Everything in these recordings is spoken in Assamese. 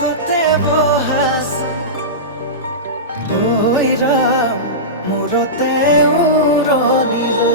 কাষতে বহাস ৰাম মূৰতে উৰণিলো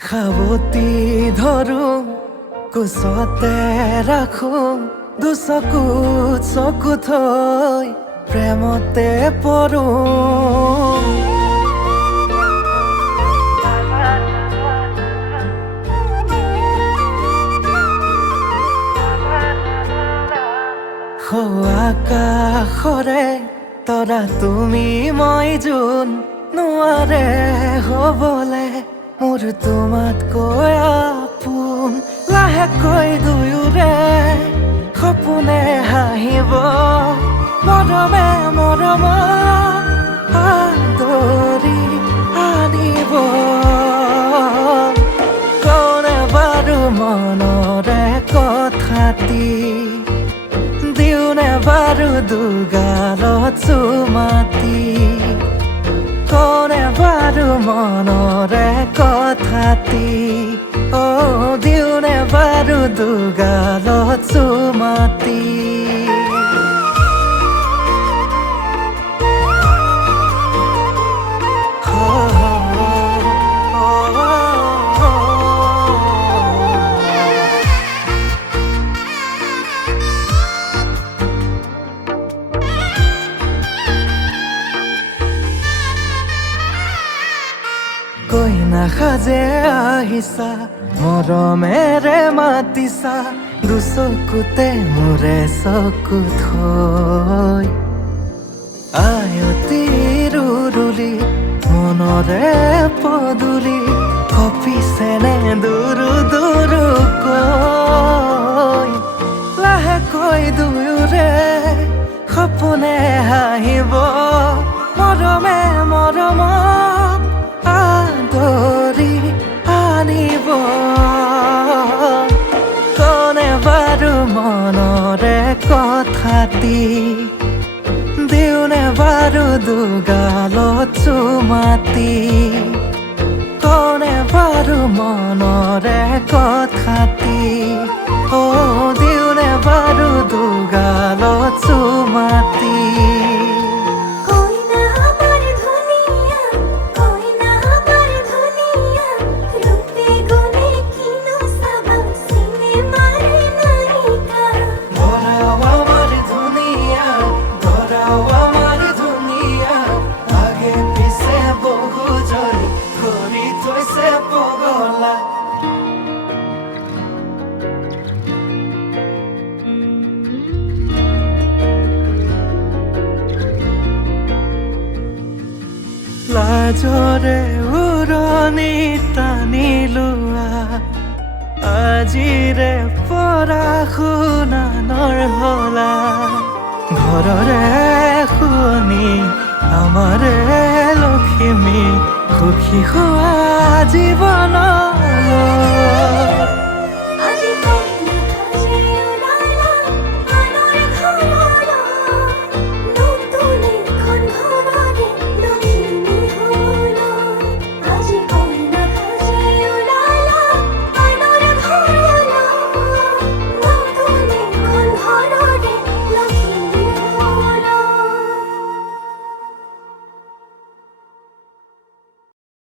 সাৱতি ধৰো কোচতে ৰাখো দুচকু চকু থৈ প্ৰেমতে পৰো আকাশৰে তৰা তুমি মই যোন নোৱাৰে হ'বলে মোৰ তোমাতকৈ আপোন লাহেকৈ দুয়োৰে সপোনে হাঁহিব মৰমে মৰম আদৰি আনিব কোনে বাৰু মনৰে কথাটি দিওনে বাৰু দুগালত চুমাতি কোনে বাৰু মনৰে কথাটি দিওনে বাৰু দুগালত চুমাতি কইনা সাজে আহিছা মৰমেৰে মাতিছা দুচকুতে মোৰে চকু থৈ আয়তি ৰুৰুলি মনৰে পদুলি কপিছেনে দুৰু দুৰুকৈ লাহেকৈ দুয়োৰে সপোনে হাঁহিব মৰমে মৰম আদৰি আনিব কোনে বাৰু মনৰে কথাটি দিওনে বাৰু দুগালত চুমাতি কোনে বাৰু মনৰে কথাটি দিওনে বাৰু দুগালত চুমাতি লাজৰে উৰণি টানি লোৱা আজিৰে পৰা শুনানৰ হলা ঘৰৰে শুনি আমাৰে লখিমী সুখী হোৱা জীৱন